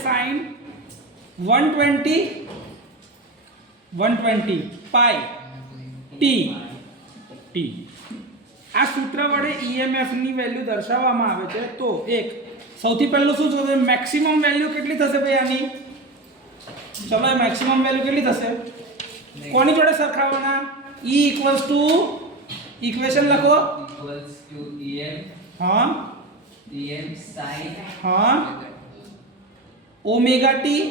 sin 120 પાઈ T આ સૂત્ર વડે EMF ની વેલ્યુ દર્શાવવામાં આવે છે. તો એક સૌથી પહેલું શું છે, મેક્સિમમ વેલ્યુ કેટલી થશે ભાઈ આની? ચલો મેક્સિમમ વેલ્યુ કેટલી થશે? કોની જોડે સરખાવવાના? E ઇક્વલ્સ ટુ ઇક્વેશન લખો equals to em હા em sin હા ઓમેગા ટી.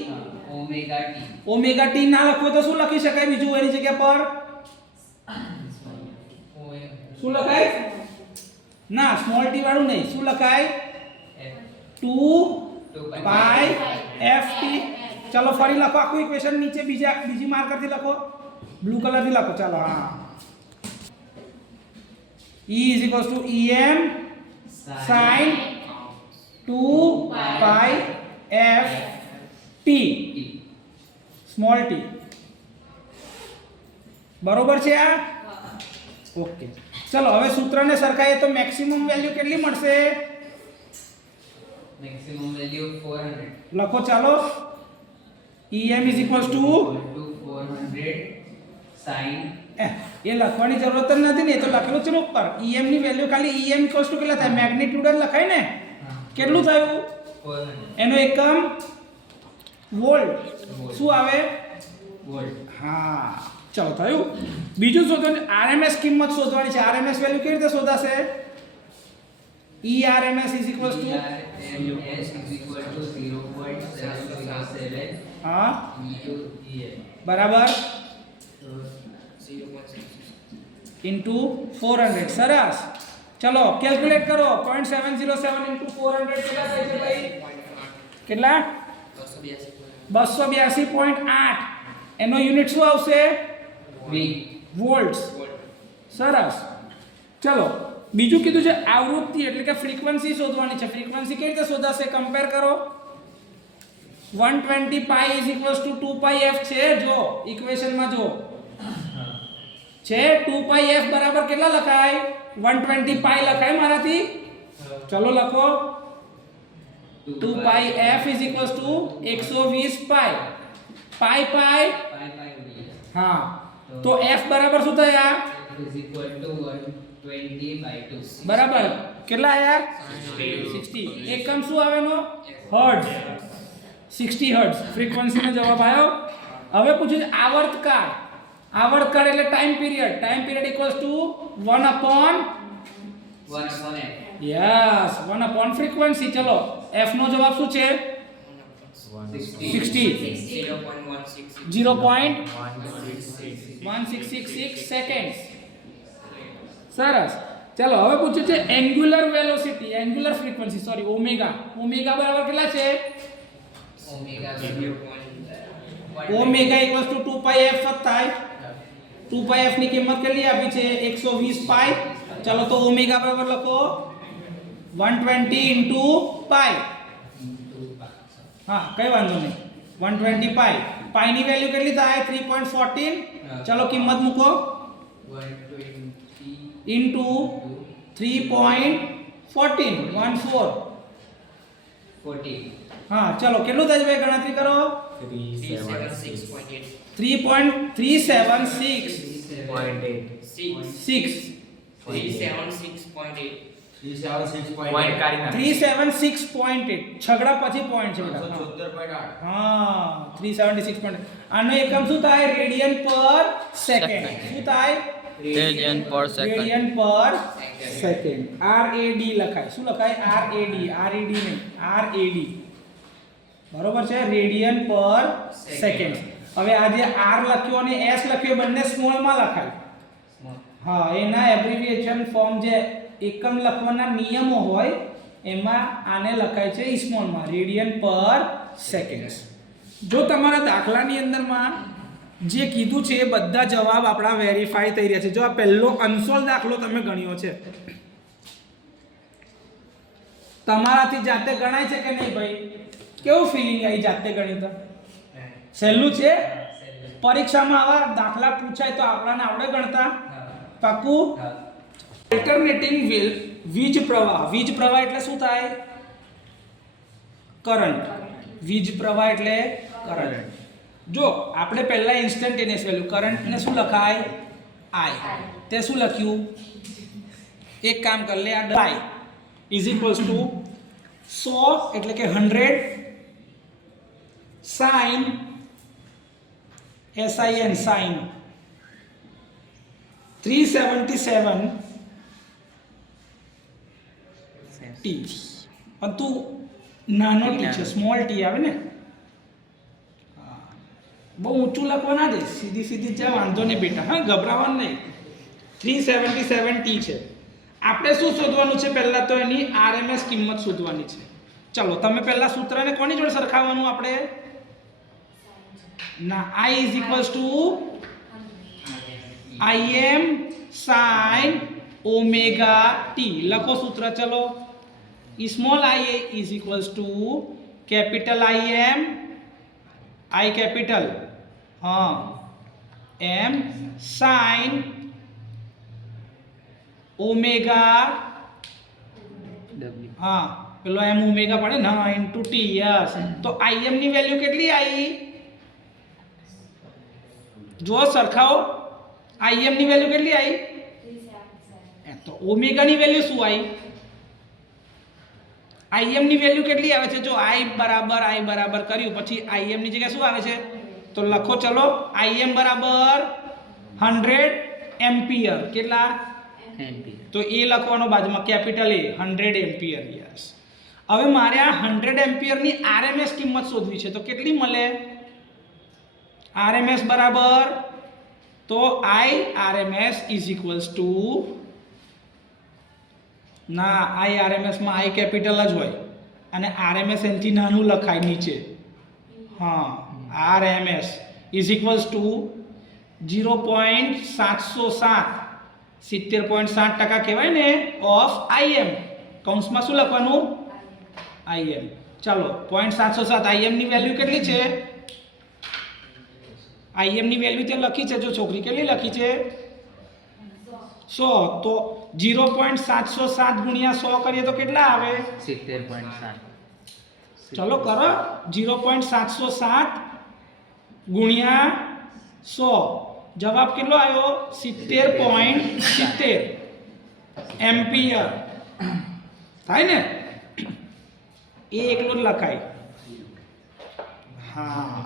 ઓમેગા ટી ના લખો તો શું લખી શકાય બીજું એની જગ્યા પર? શું લખાય? ના સ્મોલ ટી વાળું નહીં. શું લખાય? 2 પાઈ ft. ચલો ફરી લખો આખું ઇક્વેશન નીચે બીજી માર્કર થી લખો, બ્લુ કલર થી લખો. ચાલો હા E is equals to em sin 2 pi f t small t. બરોબર છે આ? ઓકે ચલો હવે સૂત્રને સરખાઈએ તો મેક્સિમમ વેલ્યુ કેટલી મળશે? maximum value 400 લખો ચાલો. em is equals to 400 sin એ લખવાની જરૂરત જ નથી ને, એ તો લખેલું છે ને ઉપર. em ની વેલ્યુ ખાલી em ઇક્વલ્સ ટુ કેટલા થાય? મેગ્નીટ્યુડ જ લખાય ને. કેટલું થયું? 400 એનો એકમ વોલ્ટ. શું આવે? volt. હા ચલો થયું. બીજું શોધવાનું RMS કિંમત શોધવાની છે. RMS વેલ્યુ કેવી રીતે શોધાશે? ERMS is equals to RMS is equal to 0.707 હા into em. બરાબર So 0.6 ઇન્ટુ 400. સરસ. ચલો કેલ્ક્યુલેટ કરો. 0.707 ઇન્ટુ 400 કેટલા થાય છે ભાઈ? કેટલા? 282.8. એનો યુનિટ શું આવશે? વોલ્ટ્સ. સરસ. ચલો બીજું કીધું છે આવૃત્તિ એટલે કે ફ્રીક્વન્સી શોધવાની છે. ફ્રીક્વન્સી કેવી રીતે શોધાશે? કમ્પેર કરો. 120 પાઈ is equals two 2 pi f છે. જો ઇક્વેશનમાં જો છે 2 પાઈ f બરાબર કેટલા લખાય? 120 પાઈ લખાય મારાથી. ચલો લખો 2 પાઈ f ઇઝ ઇક્વલ્સ ટુ 120 પાઈ. પાઈ પાઈ હા તો f બરાબર શું થયા? is equal to 120 by 2. બરાબર કેટલા આયા? 60. એકમ શું આવેનો? હર્ટ્ઝ. 60 હર્ટ્ઝ ફ્રીક્વન્સીનો જવાબ આવ્યો. હવે પૂછ્યું છે આવર્તકાળ. આવર્તકાળ એટલે time period. Time period equals to 1 upon 1 upon f. Yes 1 upon frequency. ચલો f નો જવાબ શું છે? 60. 0.1666 સેકન્ડ્સ. સરસ. ચલો હવે પૂછ્યું છે angular velocity, angular frequency sorry omega. Omega બરાબર કેટલા છે? Omega omega equals to 2 pi f થાય. 2 પાઈ f ની કિંમત કેટલી આપી છે? 120 પાઈ. ચલો તો ઓમેગા બરાબર લખો 120 ઇન્ટુ પાઈ. હા કઈ વાંધો નહીં. 120 પાઈ. પાઈ ની વેલ્યુ કેટલી થાય? 3.14. ચલો કિંમત મૂકો 120 ઇન્ટુ 3.14 14. 40 હા ચલો કેટલું થાય ભાઈ? ગણતરી કરો. 3.376 376.8 છગડા પછી પોઈન્ટ છે બેટા. હા 376. આનો એકમ શું થાય? Radian per second. શું થાય? Radian per second. Radian per second. RAD લખાય. શું લખાય? RAD. RED નહીં, RAD. બરોબર છે? Radian per second. હવે આ જે R લખ્યો અને S લખ્યો બંને સ્મોલ માં લખાય. હા એના એબ્રિવિએશન ફોર્મ જે એકમ લખવાના નિયમો હોય એમાં આને લખાય છે સ્મોલ માં, રેડિયન પર સેકન્ડ. જો તમારા દાખલાની અંદરમાં જે કીધું છે એ બધા જવાબ આપણા વેરીફાઈ થઈ રહ્યા છે. જો આ પહેલો અનસોલ્વ દાખલો તમે ગણ્યો છે, તમારાથી જાતે ગણાય છે કે નહીં ભાઈ? કેવું ફીલિંગ આવી જાતે ગણ્યું તો? સહેલું છે. પરીક્ષામાં આવા દાખલા પૂછાય તો આપણાને આવડે ગણતા? પાકું. અલ્ટરનેટિંગ વીજ પ્રવાહ. વીજ પ્રવાહ એટલે શું થાય? કરંટ. વીજ પ્રવાહ એટલે કરંટ. જો આપણે પહેલા ઇન્સ્ટન્ટેનિયસ વેલ્યુ કરંટને શું લખાય આઈ, તે શું લખ્યું, એક કામ કર લે, આ ડાઈ ઇઝ ઇક્વલ્સ ટુ 100 એટલે કે 100 સાઇન SIN સાઇન 377 ટી. પણ તું નાનો ટી છે, સ્મોલ ટી આવે ને, બહુ ઊંચું લખવા ના દે, સીધી સીધી છે, વાંધો નહીં બેટા, હા ગભરાવાનું નહીં. 377 ટી છે. આપણે શું શોધવાનું છે, પહેલા તો એની RMS કિંમત શોધવાની છે. ચલો તમે પહેલા સૂત્રને કોની જોડે સરખાવવાનું, આપણે ના I is equals two Im sin omega T લખો સૂત્ર. ચલો small ia is equals two capital Im I capital m sin omega પેલો m ઓમેગા પડે ને ઇન્ટુ ટી. યસ, તો Im ની વેલ્યુ કેટલી આવી, જો સરખાવો, Im ની વેલ્યુ કેટલી આવી, તો ઓમેગા ની વેલ્યુ શું આવી, Im ની વેલ્યુ કેટલી આવે છે, જો I બરાબર કર્યું પછી Im ની જગ્યાએ શું આવે છે, તો લખો. ચલો Im બરાબર 100 એમ્પિયર, કેટલા તો એ લખવાનો બાજુમાં કેપિટલ A 100 એમ્પિયર. યસ, હવે મારે આ 100 એમ્પિયર ની RMS કિંમત શોધવી છે, તો કેટલી મળે, RMS બરાબર, તો I RMS is equals two, ના I RMS માં I કેપિટલ જ હોય અને RMS એનથી નાનું લખાય નીચે. હા, RMS ઇઝ ઇક્વલ્સ ટુ 0.707 70.7% કહેવાય ને ઓફ Im, કૌંસમાં શું લખવાનું Im. ચાલો 0.707 Im ની વેલ્યુ કેટલી છે, Im ની વેલ્યુ તે લખી છે, જો છોકરી કેટલી લખી છે 100, તો 0.707 ગુણ્યા 100 કરીએ તો કેટલા આવે 70.7. ચલો કરો, 0.707 ગુણ્યા 100 જવાબ કેટલો આવ્યો 70.70 એમ્પિયર થાય ને, એ એકલું જ લખાય. હા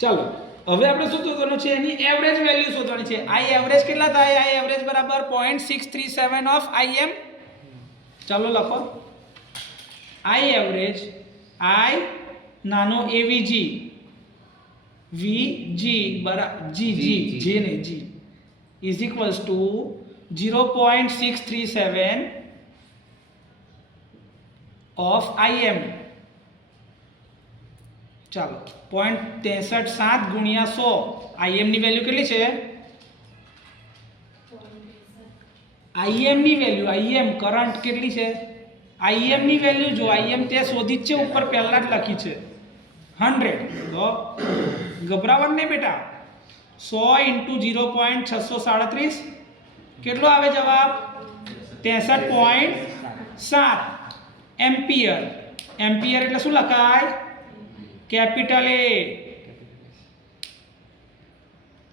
ચાલો, હવે આપણે શું શોધવાનું છે, એની એવરેજ વેલ્યુ શોધવાની છે. I એવરેજ કેટલા થાય, I એવરેજ બરાબર 0.637 ઓફ Im. ચાલો લખો I એવરેજ, I નાનો avg vg બરાબર g ને g is equals two 0.637 of Im. ચાલો 0.637 ગુણ્યા 100, Im ની વેલ્યુ કેટલી છે, Im ની વેલ્યુ, Im કરંટ કેટલી છે, Im ની વેલ્યુ જો Im તે શોધી જ છે, ઉપર પહેલા જ લખી છે 100. તો ગભરાવાનું નહીં બેટા, 100 ઇન્ટુ 0.637 કેટલો આવે જવાબ 63.7 એમ્પિયર. એમ્પિયર એટલે શું લખાય કેપિટલ A.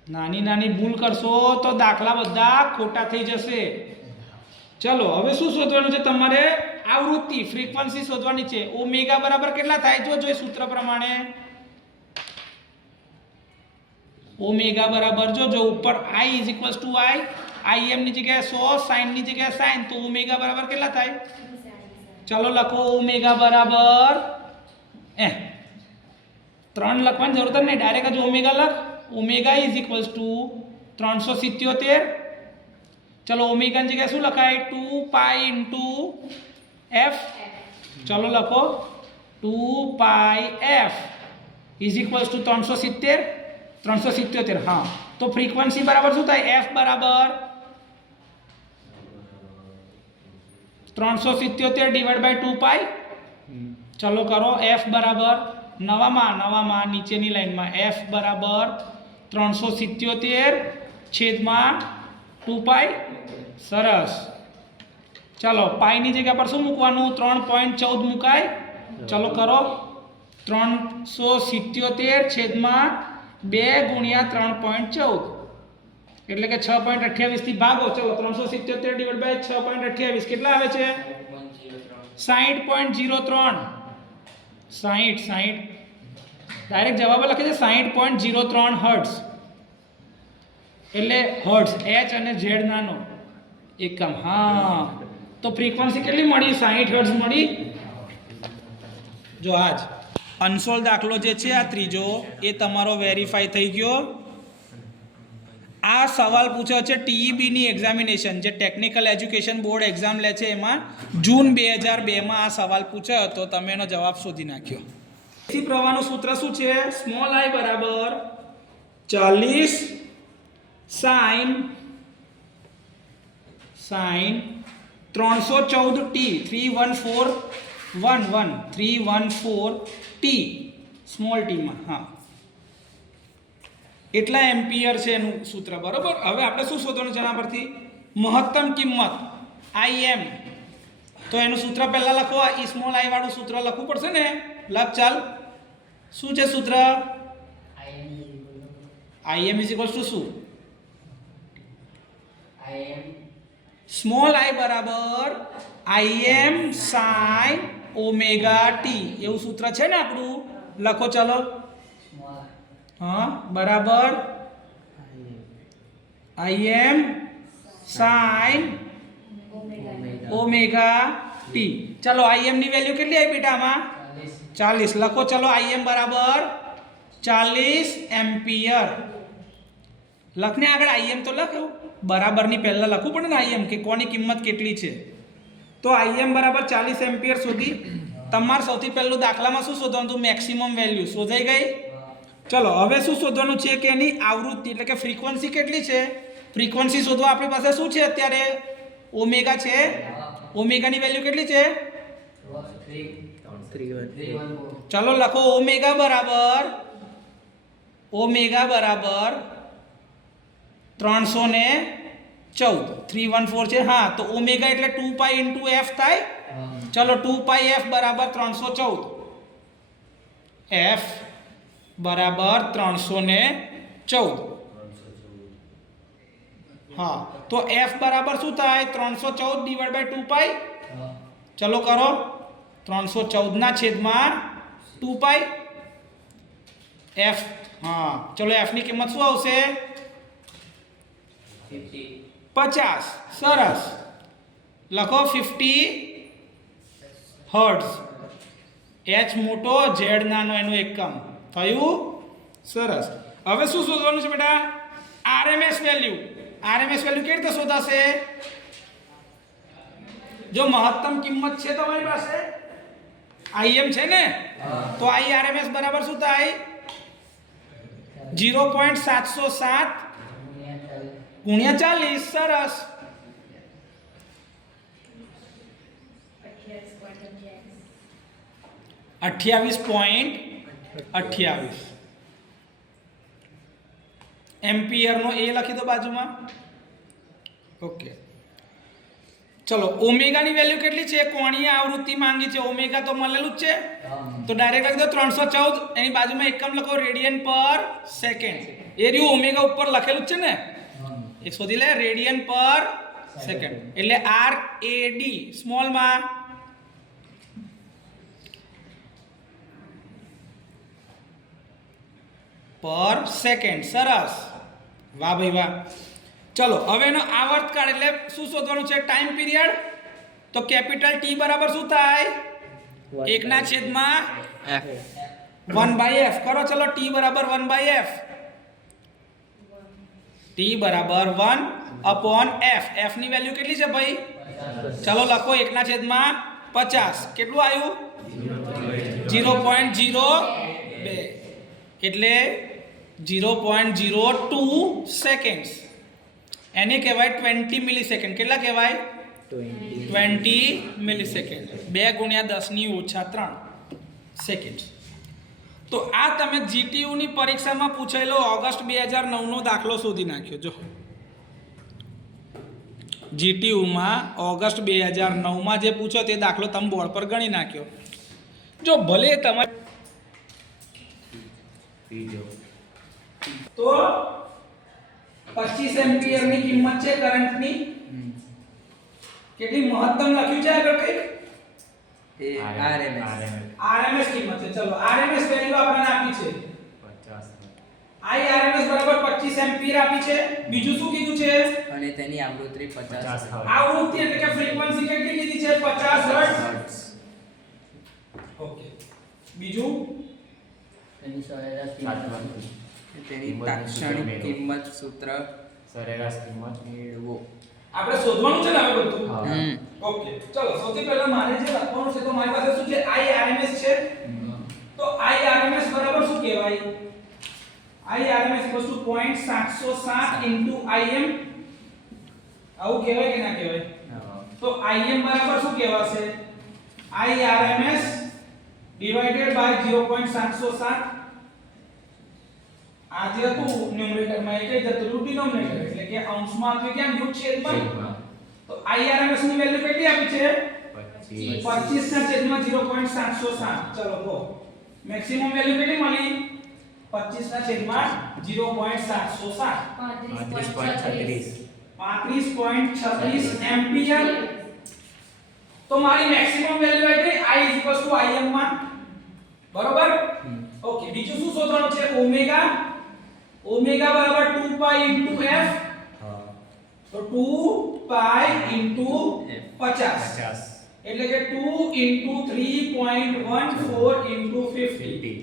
નાની નાની ભૂલ કરશો તો દાખલા બધા ખોટા થઈ જશે. ચલો હવે શું શોધવાનું છે તમારે, આવૃત્તિ ફ્રીક્વન્સી શોધવાની છે. ઓમેગા બરાબર કેટલા થાય, જો સૂત્ર પ્રમાણે ઓમેગા બરાબર જો ઉપર I is equals two I, Im ની જગ્યાએ 100, sin ની જગ્યાએ sin, તો ઓમેગા બરાબર કેટલા થાય, ચલો લખો ઓમેગા બરાબર 3 લખવાની જરૂર નહીં, ડાયરેક્ટ જ ઓમેગા લખ. Omega is equals two 377. ચલો ઓમેગાની જગ્યાએ શું લખાય 2 પાઈ ઇન્ટુ f. ચલો લખો 2 પાઈ f ઇઝ ઇક્વલ્સ ટુ 377. હા, તો ફ્રીક્વન્સી બરાબર શું થાય, f બરાબર 377 ડિવાઇડ બાય 2 પાઈ. ચલો કરો, f બરાબર નવામાં નીચેની લાઈનમાં f બરાબર 377 છેદમાં 2 પાઈ. સરસ. ચલો પાઈની જગ્યા પર શું મૂકવાનું 3.14 મુકાય. ચલો કરો, 377 છેદમાં 2 ગુણ્યા 3.14 એટલે કે 6.28 થી ભાગો. ચલો 377 ડિવાઇડ બાય 6.28 કેટલા આવે છે? 60.03. 60 ડાયરેક્ટ જવાબ લખે છે 60.03 હર્ટ્ઝ. એટલે હર્ટ્ઝ એચ અને ઝેડ નાનો એકમ. હા, તો ફ્રીક્વન્સી કેટલી મળી? 60 હર્ટ્ઝ મળી. જો આજ અનસોલ્વ દાખલો જે છે આ ત્રીજો એ તમારો વેરીફાઈ થઈ ગયો. આ સવાલ પૂછ્યો છે ટીઈબી ની એક્ઝામિનેશન, જે ટેકનિકલ એજ્યુકેશન બોર્ડ એક્ઝામ લે છે એમાં જૂન 2002 આ સવાલ પૂછ્યો હતો. તમે એનો જવાબ શોધી નાખ્યો. એસી પ્રવાહનું સૂત્ર શું છે? સ્મોલ આઈ બરાબર 40 સાઇન 314 ટી 314 ટી સ્મોલ ટીમાં. હા, એટલા એમ્પિયર છે એનું સૂત્ર. બરોબર. હવે આપણે શું શોધવાનું છે એના પરથી? મહત્તમ કિંમત IM. તો એનું સૂત્ર પહેલા લખો. આ સ્મોલ આઈ વાળું સૂત્ર લખવું પડશે ને. લખ ચાલ. શું છે સૂત્ર? IM ઇઝ ઇક્વલ્સ ટુ શું? સ્મોલ આઈ બરાબર IM sin ઓમેગા ટી એવું સૂત્ર છે ને આપણું. લખો ચાલો. હા, બરાબર IM sin ઓમેગા ટી. ચલો IM ની વેલ્યુ કેટલી આવી બેટા આમાં? 40. લખો ચલો IM બરાબર 40 એમ્પિયર. લખને આગળ IM તો લખ્યો, બરાબરની પહેલા લખવું પડે ને IM કે કોની કિંમત કેટલી છે. તો IM બરાબર 40 એમ્પિયર સુધી તમારે સૌથી પહેલું દાખલામાં શું શોધવાનું હતું? મેક્સિમમ વેલ્યુ શોધાઈ ગઈ. ચલો હવે શું શોધવાનું છે કે એની આવૃત્તિ એટલે કે ફ્રીક્વન્સી કેટલી છે. ફ્રીક્વન્સી શોધવા આપણી પાસે શું છે અત્યારે? ઓમેગા છે. ઓમેગાની વેલ્યુ કેટલી છે? ચલો લખો ઓમેગા બરાબર 314 છે. હા, તો ઓમેગા એટલે 2 પાઈ ઇન્ટુ f થાય. ચલો 2 પાઈ f બરાબર 314. f બરાબર 314. હા, તો f બરાબર શું થાય? 314 ડિવાઇડ બાય 2 પાઈ. ચલો કરો. 314 ના છેદમાં 2 પાઈ f. હા, ચલો f ની કિંમત શું આવશે? 50. સરસ. લખો 50 હર્ટ્ઝ. h મોટો z નાનો એનું એકમ થયું. સરસ. હવે શું શોધવાનું છે બેટા? RMS value. RMS વેલ્યુ કેવી રીતે શોધાશે? જો મહત્તમ કિંમત છે તમારી પાસે IM છે ને, તો RMS બરાબર શું થાય? 0.707 ગુણ્યા 40. સરસ. 28.28 એમ્પિયરનો એ લખી દો બાજુમાં. ઓકે. ચલો ઓમેગાની વેલ્યુ કેટલી છે? કોણીય આવૃત્તિ માંગી છે. ઓમેગા તો મળેલું જ છે, તો ડાયરેક્ટ લખી દો 314. એની બાજુમાં એકમ લખો રેડિયન પર સેકન્ડ. એ રહ્યું ઓમેગા ઉપર લખેલું જ છે ને, એ શોધી લે. રેડિયન પર સેકન્ડ એટલે RAD સ્મોલમાં પર સેકન્ડ. સરસ. વાહ ભાઈ વાહ. ચલો હવે એનો આવર્તકાળ એટલે શું શોધવાનું છે? Time period. તો કેપિટલ T બરાબર શું થાય? 1/f કરો. ચલો T બરાબર 1/f. T બરાબર 1/f. f ની વેલ્યુ કેટલી છે ભાઈ? ચલો લખો 1/50. કેટલું આવ્યું? 0.02 એટલે 0.02 સેકન્ડ્સ. એને કહેવાય 20 મિલીસેકન્ડ. કેટલા કહેવાય? 20 મિલીસેકન્ડ. 2 ગુણ્યા 10⁻³ સેકન્ડ. તો આ તમે GTU ની પરીક્ષામાં પૂછેલો ઓગસ્ટ 2009 નો દાખલો શોધી નાખ્યો. જો GTU માં ઓગસ્ટ 2009 માં જે પૂછ્યો તે દાખલો તમે બોર્ડ પર ગણી નાખ્યો. જો ભલે તમારે ત્રીજો તો 25 એમ્પિયર ની કિંમત છે કરંટ ની કેટલી મહત્તમ લખ્યું છે આગળ કઈ એ RMS કિંમત છે ચલો RMS વેલ્યુ આપણને આપી છે 50 IRMS બરાબર 25 એમ્પિયર આપી છે બીજું શું કીધું છે અને તેની આવૃત્તિ 50 આવૃત્તિ એટલે કે ફ્રીક્વન્સી કેટલી કીધી છે 50 હર્ટ્ઝ ઓકે બીજું તેની સરેરાશ કિંમત તેની તાત્ક્ષણિક કિંમત સૂત્ર સરેરાશ કિંમત મેળવો. આપણે શોધવાનું છે ને હવે બધું હા. ઓકે ચલો સૌથી પહેલા મારે જે લખવાનું છે તો મારી પાસે શું છે IRMS છે તો IRMS બરાબર શું કહેવાય IRMS 0.707 Im આવું કહેવાય કે ના કહેવાય તો Im બરાબર શું કહેવાશે IRMS ડિવાઇડેડ બાય 0.707 આ જે હતું ન્યુમરેટર માં એ કઈ જતું રૂટ ડિનોમિનેટર એટલે કે અંશમાં કે કેમ રૂટ છેદમાં તો IRMS ની વેલ્યુ કેટલી આપી છે 25 ના છેદમાં 0.707 ચલો તો મેક્સિમમ વેલ્યુ કેટલી મળી 25 ના છેદમાં 0.707 35.36 એમ્પિયર તો મારી મેક્સિમમ વેલ્યુ આવી ગઈ I Im માં બરોબર ઓકે બીજું શું શોધવાનું છે ઓમેગા ઓમેગા બરાબર 2 પાઈ ઇન્ટુ f તો 2 પાઈ ઇન્ટુ 50 એટલે કે 2 ઇન્ટુ 3.14 ઇન્ટુ 50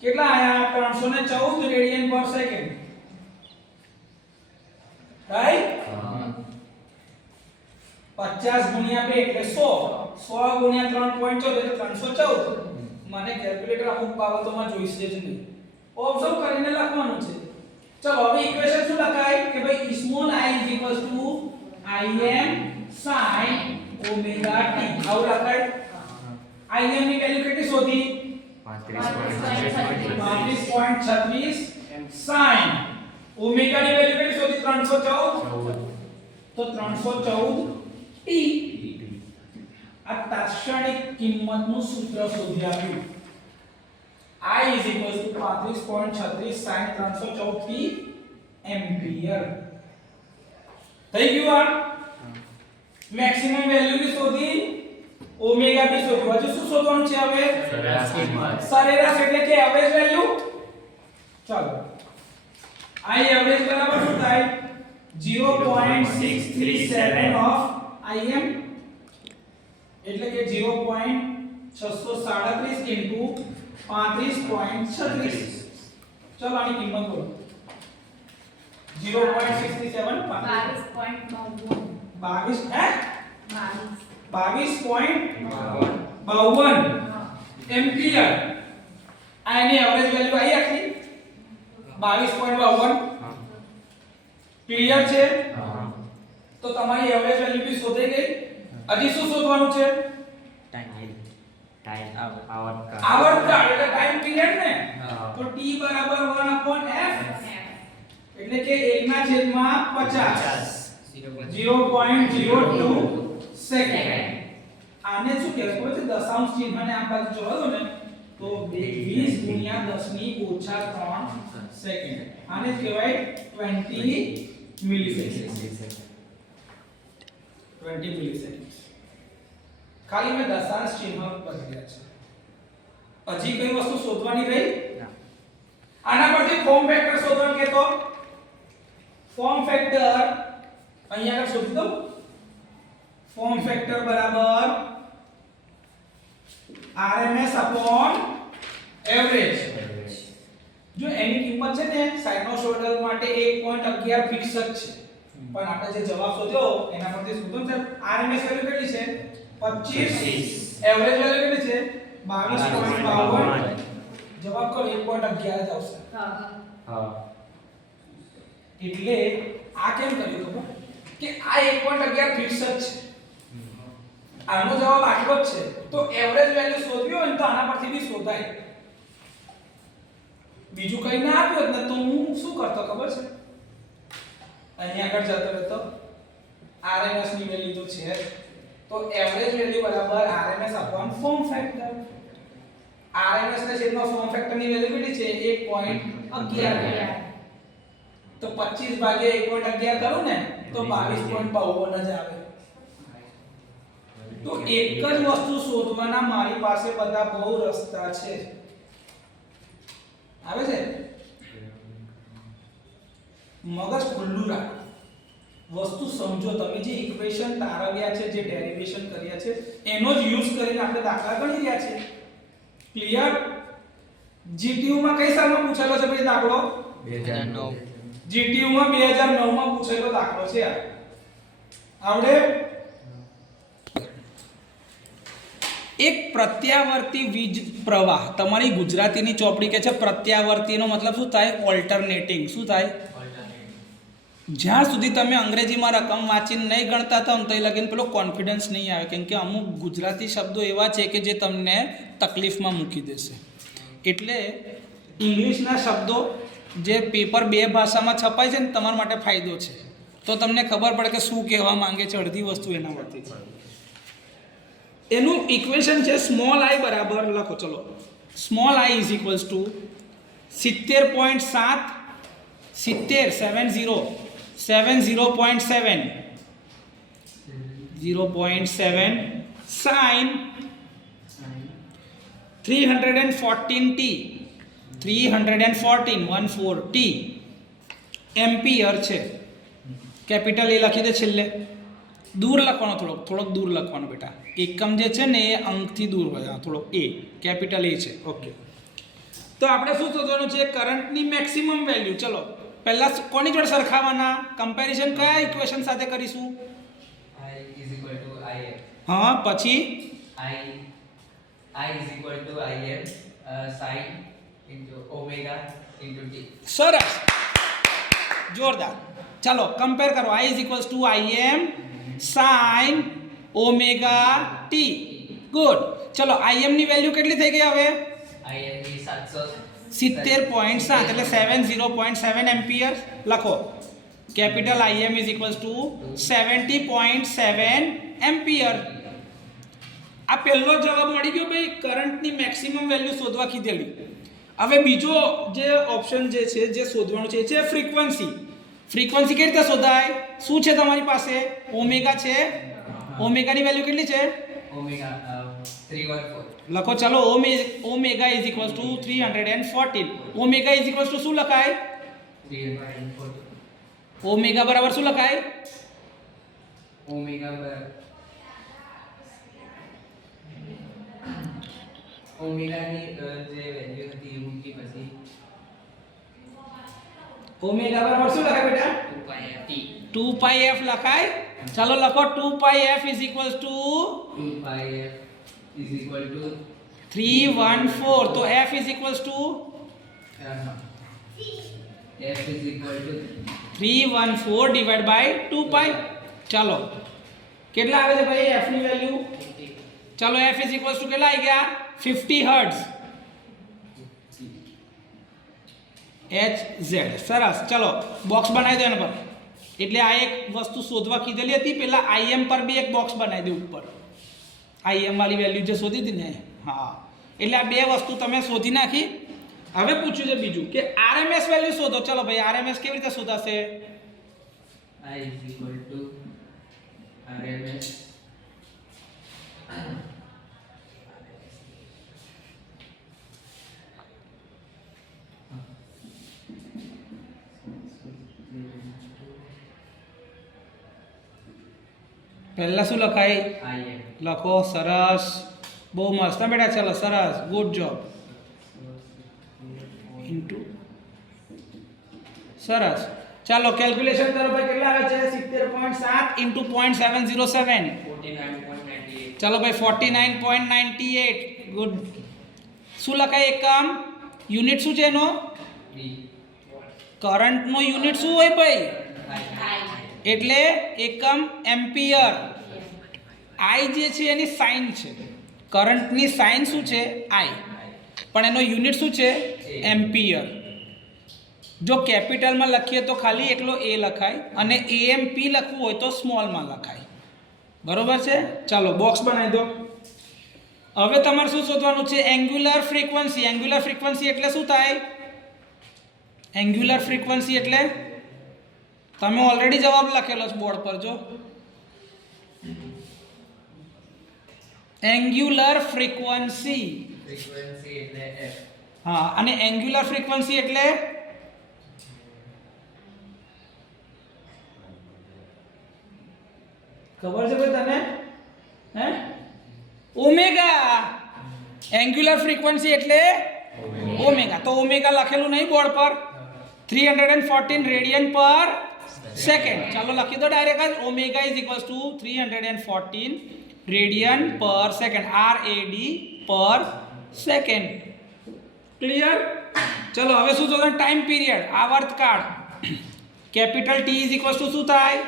કેટલા આયા 314 રેડિયન પર સેકન્ડ રાઈટ 50 ગુણ્યા 2 એટલે 100 100 ગુણ્યા 3.14 એટલે 314 મને કેલ્ક્યુલેટર અમુક બાબતોમાં જોઈશે જ નહીં ઓબ્ઝર્વ કરીને લખવાનું છે ચલો હવે ઇક્વેશન શું લખાય કે ભાઈ small I Im sin omega t આવું લખાય Im ની વેલ્યુ કેટલી શોધી 35.36 sin ઓમેગા ની વેલ્યુ કેટલી શોધી 314 તો 314 t આ તાત્ક્ષણિક કિંમતનું સૂત્ર શોધી આપ્યું I = 35.36 sin 314 t એમ્પિયર થઈ ગયું આ મેક્સિમમ વેલ્યુ બી શોધી ઓમેગા બી શોધ્યું હજુ શું શોધવાનું છે હવે સરેરાશ એટલે કે એવરેજ વેલ્યુ ચાલો I એવરેજ બરાબર શું થાય 0.637 ઓફ Im એટલે કે 0.637 ઇન્ટુ 35.36 ચલો આની કિંમત બોલો 0.67 22 હે 22.52 એમ્પિયર આ એની એવરેજ વેલ્યુ આવી આખી 22.52 ક્લિયર છે તો તમારી એવરેજ વેલ્યુ બી શોધાઈ ગઈ હજી શું શોધવાનું છે આવર્તકાળ એટલે ટાઈમ પીરિયડ ને તો t બરાબર 1/f એટલે કે 1/50 0.02 સેકન્ડ આને શું કહેવાય ખબર છે દશાંશ ચિહ્નને આ બાજુ જોવા દો ને તો 20 ગુણ્યા 10 ની ઓછા 3 સેકન્ડ આને કહેવાય 20 મિલિસેકન્ડ 20 મિલિસેકન્ડ ખાલી મેં દશાંશ ચિહ્ન બદલ્યા છે હજી કઈ વસ્તુ શોધવાની રહી આના પરથી ફોર્મ ફેક્ટર શોધવાનું કે તો ફોર્મ ફેક્ટર અહીંયા આગળ શોધી દો ફોર્મ ફેક્ટર બરાબર RMS upon એવરેજ જો એની કિંમત છે ને સાઇનોસોઇડલ માટે 1.11 ફિક્સ જ છે પણ આપણે જે જવાબ શોધ્યો એના પરથી શોધો છે RMS વેલ્યુ કેટલી છે 25 એવરેજ વેલ્યુ કેટલી છે 22.52 જવાબ કરો 1.11 જ આવશે એટલે આ કેમ કર્યું ખબર કે આ 1.11 ફિક્સ જ છે આનો જવાબ આટલો જ છે તો એવરેજ વેલ્યુ શોધવી હોય ને તો આના પરથી બી શોધાય બીજું કઈ ના આપ્યું ને તો હું શું કરતો ખબર છે અહીંયા આગળ જતો રહેતો RMS ની વેલ્યુ તો છે તો એવરેજ વેલ્યુ બરાબર RMS upon form factor RMS ના છેદમાં ફોર્મ ફેક્ટરની વેલ્યુ કેટલી છે 1.11 તો 25 ભાગ્યા 1.11 કરું ને તો 22.52 જ આવે તો એક જ વસ્તુ શોધવાના મારી પાસે બધા બહુ રસ્તા છે આવે છે મગજ ખુલ્લું રાખ વસ્તુ સમજો તમે જે ઇક્વેશન તારવ્યા છે જે ડેરિવેશન કર્યા છે એનો જ યુઝ કરીને આપણે દાખલા ગણી રહ્યા છે ક્લિયર જીટીયુ માં કઈ સાલમાં પૂછેલો છે ભાઈ દાખલો 2009 જીટીયુ માં 2009 માં પૂછેલો દાખલો છે આ આવડે એક પ્રત્યાવર્તી વીજ પ્રવાહ તમારી ગુજરાતીની ચોપડી કે છે પ્રત્યાવર્તીનો મતલબ શું થાય ઓલ્ટરનેટિંગ શું થાય જ્યાં સુધી તમે અંગ્રેજીમાં રકમ વાંચીને નહીં ગણતા હતા ને તો લગીને પેલો કોન્ફિડન્સ નહીં આવે કેમ કે અમુક ગુજરાતી શબ્દો એવા છે કે જે તમને તકલીફમાં મૂકી દેશે એટલે ઇંગ્લિશના શબ્દો જે પેપર બે ભાષામાં છપાય છે ને તમારા માટે ફાયદો છે તો તમને ખબર પડે કે શું કહેવા માંગે છે અડધી વસ્તુ એના પરથી એનું ઇક્વેશન છે સ્મોલ આઈ બરાબર લખો ચલો small I is equals two 70.7 0.7 sin 314t 14t ampere છે કેપિટલ એ લખી દે છેલ્લે દૂર લખવાનો થોડોક દૂર લખવાનો બેટા એકમ જે છે ને એ અંકથી દૂર હોય થોડોક એ કેપિટલ એ છે ઓકે તો આપણે શું શોધવાનું છે કરંટની મેક્સિમમ વેલ્યુ ચલો પહેલા કોની જોડે સરખાવવાના કમ્પેરિઝન કયા ઇક્વેશન સાથે કરીશું I is equal to IM. હા પછી I is equal to IM sin into omega into t. સરસ જોરદાર ચાલો કમ્પેર કરો i is equals to im sin omega t good ચલો im ની વેલ્યુ કેટલી થઈ ગઈ હવે IM is 70.7 એટલે 70.7 એમ્પિયર લખો capital im is equals to 70.7 ampere આ પહેલો જવાબ મળી ગયો ભાઈ કરંટની મેક્સિમમ વેલ્યુ શોધવા કીધેલી હવે બીજો જે ઓપ્શન જે છે જે શોધવાનું છે એ છે ફ્રીક્વન્સી ફ્રીક્વન્સી કેવી રીતે શોધાય શું છે તમારી પાસે ઓમેગા છે ઓમેગાની વેલ્યુ કેટલી છે omega 314. લખો ચલો omega is equals to 314 omega is equals to શું લખાય 314. ઓમેગા બરાબર શું લખાય omega બરાબર omega ની જે વેલ્યુ હતી એ મૂકી પછી ઓમેગા બરાબર શું લખાય બેટા 2πf t 2πf લખાય ચાલો લખો 2πf is equals to 2πf is equal to 314 તો f is equals to f is equal to 314 divide by 2π ચાલો કેટલા આવે છે ભાઈ f ની વેલ્યુ ચાલો f ઇઝ ઇક્વલ્સ ટુ કેટલા આવી ગયા 50 હર્ટ્ઝ hz સરસ ચલો બોક્સ બનાવી દો એના પર એટલે આ એક વસ્તુ શોધવા કીધેલી હતી પહેલા im પર બી એક બોક્સ બનાવી દે ઉપર im વાળી વેલ્યુ જે શોધી હતી ને હા એટલે આ બે વસ્તુ તમે શોધી નાખી હવે પૂછ્યું છે બીજું કે rms વેલ્યુ શોધો ચલો ભાઈ rms કેવી રીતે શોધાશે I is equal to RMS પહેલા શું લખાય IM લખો સરસ બહુ મસ્ત હા બેટા ચલો સરસ ગુડ જોબ ઇન્ટુ સરસ ચાલો કેલ્ક્યુલેશન કરો ભાઈ કેટલા આવે છે 70.7 ઇન્ટુ 0.707 49.98 ચાલો ભાઈ 49.98 ગુડ શું લખાય એકમ યુનિટ શું છે એનો B કરંટનો યુનિટ શું હોય ભાઈ I એટલે એકમ એમ્પિયર આઈ જે છે એની સાઇન છે કરંટની સાઇન શું છે આઈ પણ એનો યુનિટ શું છે એમ્પિયર જો કેપિટલમાં લખીએ તો ખાલી એકલો એ લખાય અને એએમપી લખવું હોય તો સ્મોલમાં લખાય બરોબર છે ચાલો બોક્સ બનાવી દો હવે તમારે શું શોધવાનું છે? Angular frequency. એંગ્યુલર ફ્રીક્વન્સી એટલે શું થાય? એંગ્યુલર ફ્રીક્વન્સી એટલે તમે ઓલરેડી જવાબ લખેલો છે બોર્ડ પર, જો એંગ્યુલર ફ્રીક્વન્સી. ફ્રીક્વન્સી એટલે f. હા, અને એંગ્યુલર ફ્રીક્વન્સી એટલે ખબર છે ભાઈ તને? હે? ઓમેગા. એંગ્યુલર ફ્રીક્વન્સી એટલે ઓમેગા. તો ઓમેગા લખેલું નહીં બોર્ડ પર? 314 રેડિયન પર સેકન્ડ. ચાલો લખી દો ડાયરેક્ટ જ. Omega is equals to 314 radian per second. RAD per second. Clear? ચલો હવે શું શોધવાનું? ટાઈમ પીરિયડ, આવર્તકાળ. Capital T is equals to શું થાય?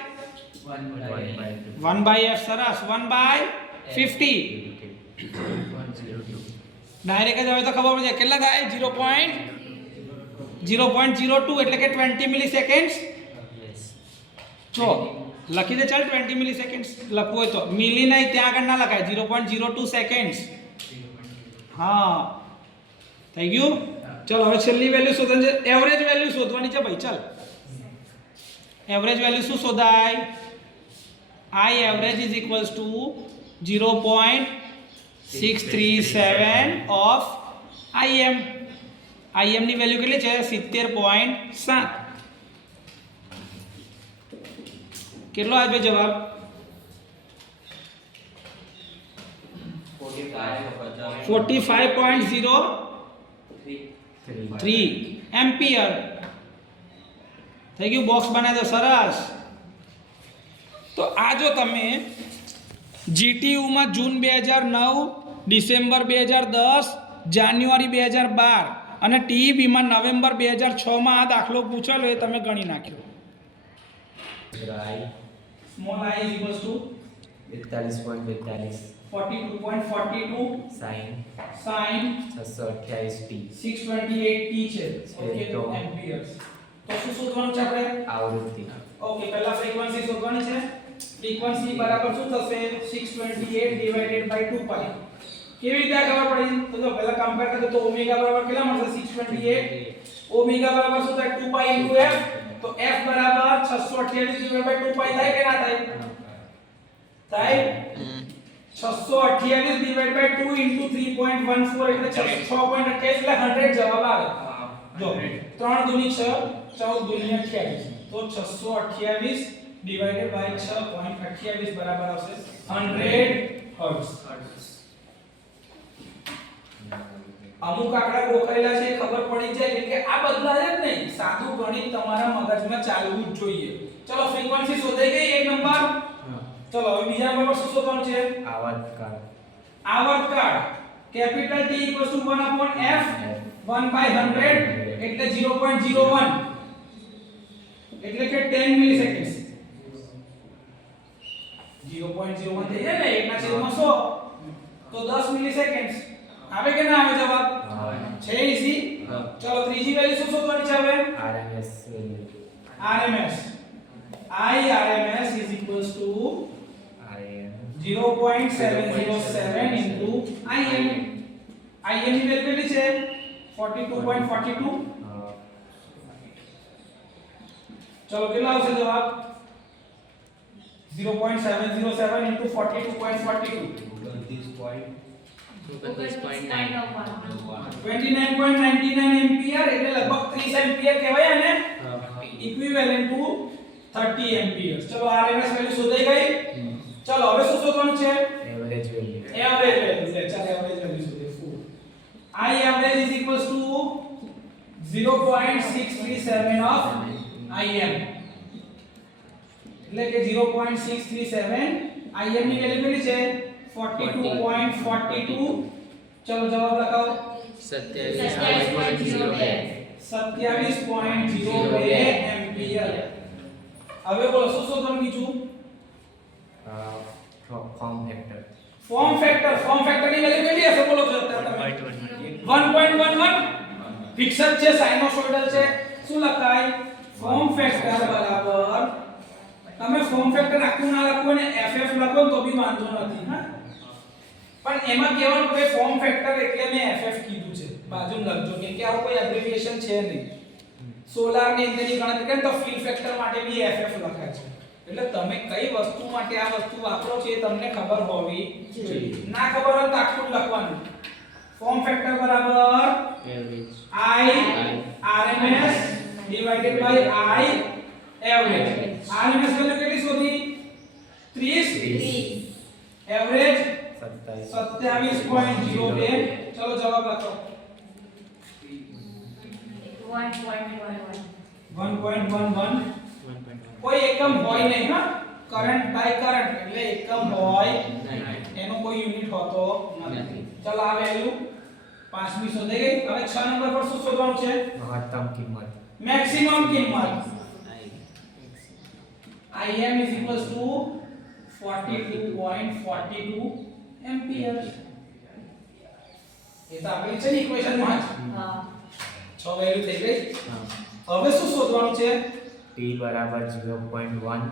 1/f. સરસ. 1/50. ડાયરેક્ટ જ હવે તો ખબર પડશે કેટલા થાય? 0.02 એટલે કે 20 મિલી સેકન્ડ. જો લખી દે ચાલ, 20 મિલી સેકન્ડ લખવું હોય તો. મિલી નહીં, ત્યાં આગળ ના લખાય. 0.02 સેકન્ડ. હા, થઈ ગયું. ચલો હવે છેલ્લી વેલ્યુ શોધવાની છે. એવરેજ વેલ્યુ શોધવાની છે ભાઈ. ચાલ, એવરેજ વેલ્યુ શું શોધાય? I average is equals to 0.637 of IM. IM ની વેલ્યુ કેટલી છે? 70.7. કેટલો આવે જવાબ? 45.03 એમ્પિયર. થઈ ગયું. બોક્સ બનાવી દો. સરસ. તો આ જો તમે જીટીયુમાં જૂન 2009, ડિસેમ્બર 2010, જાન્યુઆરી 2012 અને ટીઈબીમાં નવેમ્બર 2006માં આ દાખલો પૂછેલો એ તમે ગણી નાખ્યો. Small I is equals to 42.42 42.42 sin sin 628t 628t છે. ઓકે, તો એમ્પિયર્સ. તો શું શોધવાનું છે આપણે? આવૃત્તિ. ઓકે, પહેલા ફ્રીક્વન્સી શોધવાની છે. ફ્રીક્વન્સી બરાબર શું થશે? 628 ડિવાઇડેડ બાય 2π. કેવી રીતે ખબર પડી? તો જો પહેલા કમ્પેર કરો તો ઓમેગા બરાબર કેટલા મળશે? 628. ઓમેગા બરાબર શું થાય? 2π * f. તો f બરાબર 628 ડિવાઇડેડ બાય 2π થાય કે ના થાય? થાય. 628 ડિવાઇડેડ બાય 2 * 3.14 એટલે 6.28 એટલે 100 જવાબ આવે. જો 3 દુની 6, 14 દુની 28. તો 628 ડિવાઇડેડ બાય 6.28 બરાબર આવશે 100 હર્ટ્ઝ. અમુક આંકડા ગોખાયેલા છે ખબર પડી જાય કે આ બદલાય જ નહીં. સાદું ગણિત તમારા મગજમાં ચાલવું જ જોઈએ. ચલો ફ્રીક્વન્સી શોધાઈ ગઈ એક નંબર. ચલો હવે બીજા નંબર પર શું શોધવાનું છે? આવર્તકાળ. આવર્તકાળ. કેપિટલ T = 1/f 1/100 એટલે 0.01 એટલે કે 10 મિલી સેકન્ડ. 0.01 થઈ જાય ને 1/100 તો 10 મિલી સેકન્ડ. આવે કે ના આવે જવાબ? છે ઈઝી. ચલો ત્રીજી વેલ્યુ શું શોધવાની છે હવે? RMS value. RMS. IRMS is equals to IM 0.707 into IM. IM ની વેલ્યુ કેટલી છે? 42.42. ચલો કેટલા આવશે જવાબ? 0.707 into 42.42. 29.99 એમ્પિયર એટલે લગભગ 30 એમ્પિયર કહેવાય અને ઇક્વિવેલન્ટ ટુ 30 એમ્પિયર. ચલો RMS વેલ્યુ શોધાઈ ગઈ. ચલો હવે શું શોધવાનું છે? Average value. Average value. ચાલો એવરેજ વેલ્યુ શોધીએ. I average is equals to 0.637 of IM. એટલે કે 0.637 IM ની વેલ્યુ કેટલી છે? 42.42. ચલો જવાબ લખાઓ. 27.02 એમ્પિયર. હવે બોલો શું શોધવાનું બીજું? Form factor. ફોર્મ ફેક્ટર ની વેલ્યુ કેટલી હશે બોલો છો તમે? 1.11. ફિક્સ જ છે, સાઇનોસોઇડલ છે. શું લખાય? ફોર્મ ફેક્ટર બરાબર. તમે ફોર્મ ફેક્ટર આખું ના લખો ને FF લખો તો બી વાંધો નથી. હા, પણ એમાં કહેવાનું કે ફોર્મ ફેક્ટર એટલે મેં FF કીધું છે બાજુમાં લખજો કેમ કે આવું કોઈ એબ્રિવિએશન છે નહીં સોલાર ની અંદરની ગણતરી કરે તો ફિલ ફેક્ટર માટે બી FF લખાય છે એટલે તમે કઈ વસ્તુ માટે આ વસ્તુ વાપરો છો એ તમને ખબર હોવી જોઈએ ના ખબર હોય તો આખું લખવાનું ફોર્મ ફેક્ટર બરાબર Average. I RMS divided by I average RMS value કેટલી શોધી 30 એવરેજ 27.02 ચલો જવાબ લખો 1.11 કોઈ એકમ હોય નહીં હા કરંટ બાય કરંટ એટલે એકમ હોય એનો કોઈ યુનિટ હોતો નથી ચલો આ વેલ્યુ 5મી શોધાઈ ગઈ હવે 6 નંબર પર શું શોધવાનું છે મહત્તમ કિંમત મેક્સિમમ કિંમત Im is equals to 42.42 ampere એ તો આપણી છે ને ઇક્વેશન માં જ 6 વેલ્યુ થઈ ગઈ હવે શું શોધવાનું છે t બરાબર 0.1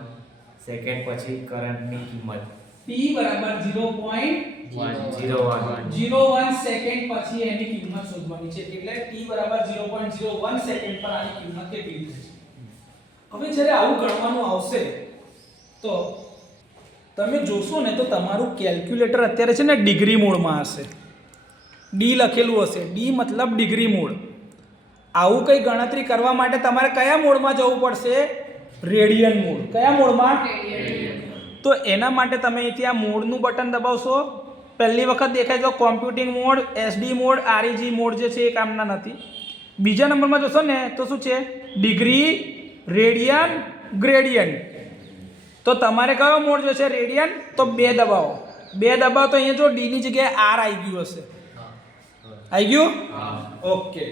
સેકન્ડ પછી કરંટની કિંમત t બરાબર 0.01 સેકન્ડ પછી એની કિંમત શોધવાની છે એટલે t બરાબર 0.01 સેકન્ડ પર આની કિંમત કેટલી છે હવે જ્યારે આવું ગણવાનું આવશે તો તમે જોશો ને તો તમારું કેલ્ક્યુલેટર અત્યારે છે ને ડિગ્રી મોડમાં હશે ડી લખેલું હશે ડી મતલબ ડિગ્રી મોડ આવું કઈ ગણતરી કરવા માટે તમારે કયા મોડમાં જવું પડશે રેડિયન મોડ કયા મોડમાં તો એના માટે તમે અહીંથી આ મોડનું બટન દબાવશો પહેલી વખત દેખાય તો computing mode SD mode REG mode જે છે એ કામના નથી બીજા નંબરમાં જોશો ને તો શું છે ડિગ્રી રેડિયન ગ્રેડિયન્ટ તો તમારે કયો મોડ જોશે રેડિયન તો 2 દબાવો 2 દબાવો તો અહીંયા જો ડી ની જગ્યાએ આર આવી ગયું હશે આવી ગયું ઓકે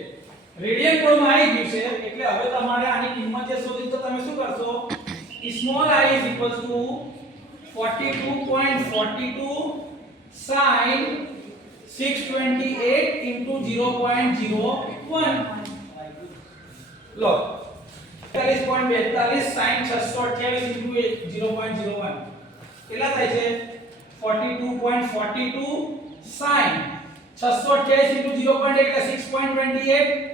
રેડિયન મોડમાં આવી ગયું છે એટલે હવે તમારે આની કિંમત જે શોધવી તો તમે શું કરશો small i is equals to 42.42 sin 628 into 0.01 લો 42.42 sin 628 into 0.01 કેટલા થાય છે 42.42 sin 628 into 0.8 એટલે 6.28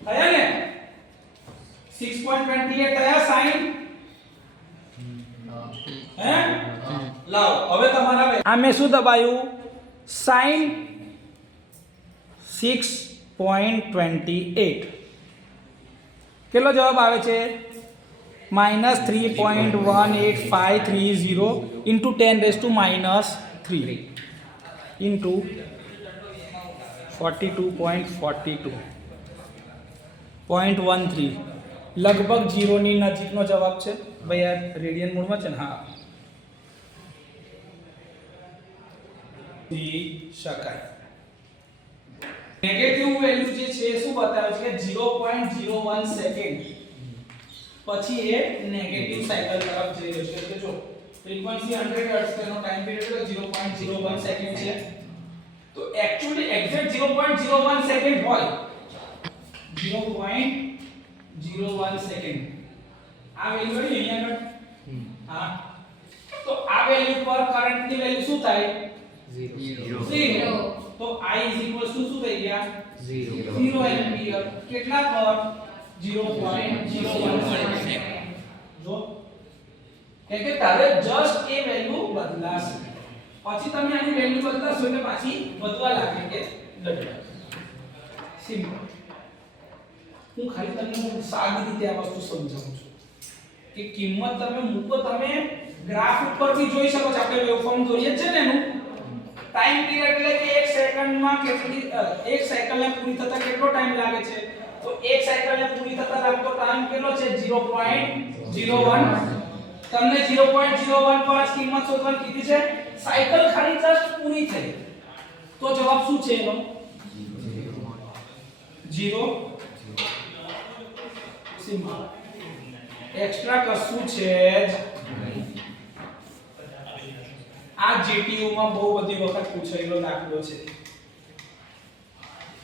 થયા ને 6.28 થયા sin હે લાવ હવે તમારા આ મેં શું દબાયું sin 6.28 કેટલો જવાબ આવે છે -3.18530 into 10 raised to -3 into 42.42.13 લગભગ 0 ની નજીકનો જવાબ છે ભાઈ આ રેડિયન મોડમાં છે ને હા શકાય નેગેટિવ વેલ્યુ જે છે શું બતાવે છે કે 0.01 સેકન્ડ પછી એ નેગેટિવ સાયકલ તરફ જઈ રહ્યો છે એટલે જો ફ્રીક્વન્સી 100 હર્ટ્ઝ તેનો ટાઈમ પીરિયડ 0.01 સેકન્ડ છે તો એક્ચ્યુઅલી એક્ઝેક્ટ 0.01 સેકન્ડ હોય 0.01 સેકન્ડ આ વેલ્યુ હોય અહીંયા આગળ હા તો આ વેલ્યુ પર કરંટની વેલ્યુ શું થાય 0 તો I is equals to શું થઈ ગયા 0 એમ્પિયર કેટલા પર 0.01 સેકન્ડ જો કે તારે જસ્ટ એ વેલ્યુ બદલાશે પછી તમે આની વેલ્યુ બદલાશો એટલે પાછી વધવા લાગે કે ઘટવા સિમ્પલ હું ખાલી તમને સાદી રીતે આ વસ્તુ સમજાવું છું કે કિંમત તમે મૂકો તમે ગ્રાફ ઉપરથી જોઈ શકો છો આપણે વેવફોર્મ જોઈએ છે ને એનું ટાઈમ પીરિયડ એટલે કે 1 સેકન્ડમાં કેટલી 1 સાયકલને પૂરી થતા કેટલો ટાઈમ લાગે છે તો 1 સાયકલને પૂરી થતા લાગતો ટાઈમ કેટલો છે 0.01 તમને 0.01 પર જ કિંમત શોધવાની કીધી છે સાયકલ ખાલી જસ્ટ પૂરી થઈ તો જવાબ શું છે એનો 0 સિમ્પલ એક્સ્ટ્રા કશું છે જ આ GTU માં બહુ બધી વખત પૂછાયેલો દાખલો છે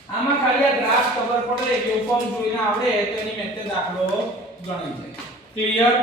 આમાં ખાલી આ ગ્રાફ ખબર પડે વેવફોર્મ જોઈને આવડે તો એની મેથડ દાખલો ગણી જાય ક્લિયર